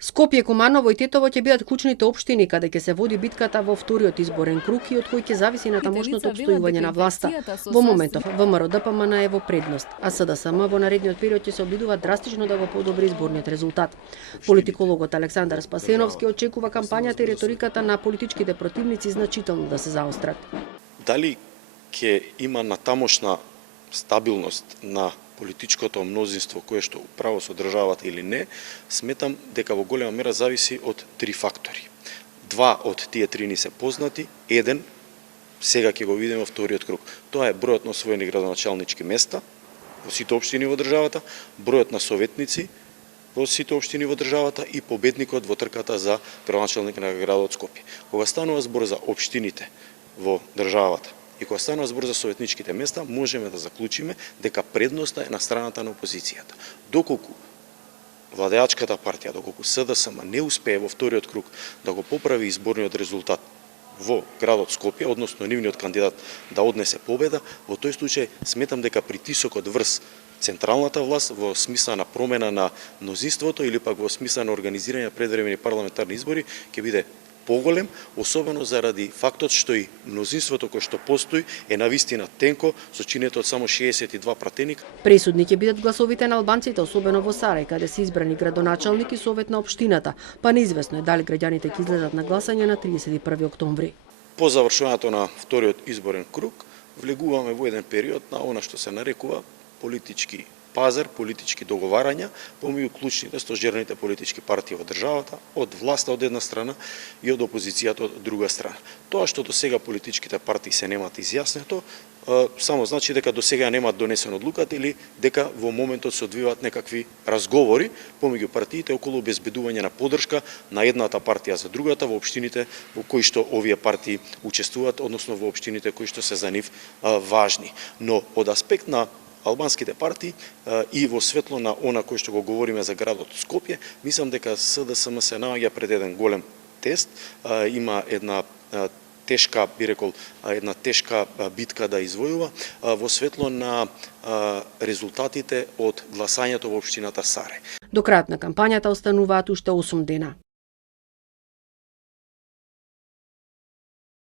Скопје, Куманово и Тетово ќе бидат клучните општини каде ќе се води битката во вториот изборен круг и од кој ќе зависи на тамошното обстојување на власта. Во моментов ВМРО ДПМН е во предност, а СДСМ во наредниот период ќе се обидува драстично да го подобри изборниот резултат. Политикологот Александар Спасеновски очекува кампањата и реториката на политичките противници значително да се заострат. Дали ќе има натамошна стабилност на политичкото мнозинство кое што управо со државата или не, сметам дека во голема мера зависи од три фактори. Два од тие три ни се познати, еден сега ќе го видиме во вториот круг. Тоа е бројот на освоени градоначалнички места во сите општини во државата, бројот на советници во сите општини во државата и победникот во трката за градоначалник на градот Скопје. Кога станува збор за општините во државата и кога станува збор за советничките места, можеме да заклучиме дека предноста е на страната на опозицијата. Доколку владеачката партија, доколку СДСМ не успее во вториот круг да го поправи изборниот резултат во градот Скопје, односно нивниот кандидат да однесе победа, во тој случај сметам дека притисокот врз централната власт во смисла на промена на мнозинството или пак во смисла на организирање предвремени парламентарни избори ќе биде поголем, особено заради фактот што и мнозинството кој што постои е навистина тенко, сочинето од само 62 пратеник. Пресудни ќе бидат гласовите на албанците, особено во Сарај, каде се избрани градоначалник и совет на општината, па неизвестно е дали граѓаните ќе излезат на гласање на 31 октомври. По завршувањето на вториот изборен круг, влегуваме во еден период на она што се нарекува политички пазар, политички договарања помеѓу клучните стожерните политички партии во државата, од власта од една страна и од опозицијата од друга страна. Тоа што до сега политичките партии се немаат изјаснето, само значи дека до сега немаат донесен одлуката или дека во моментот се одвиваат некакви разговори помеѓу партиите околу обезбедување на поддршка на едната партија за другата во општините во кои што овие партии учествуваат, односно во општините кои што се за нив важни. Но од аспект на албанските партии и во светло на она кој што го говориме за градот Скопје, мислам дека СДСМ се наоѓа пред еден голем тест, има една тешка, би рекол, една тешка битка да извојува во светло на резултатите од гласањето во општината Сарај. До крајот на кампањата остануваат уште 8 дена.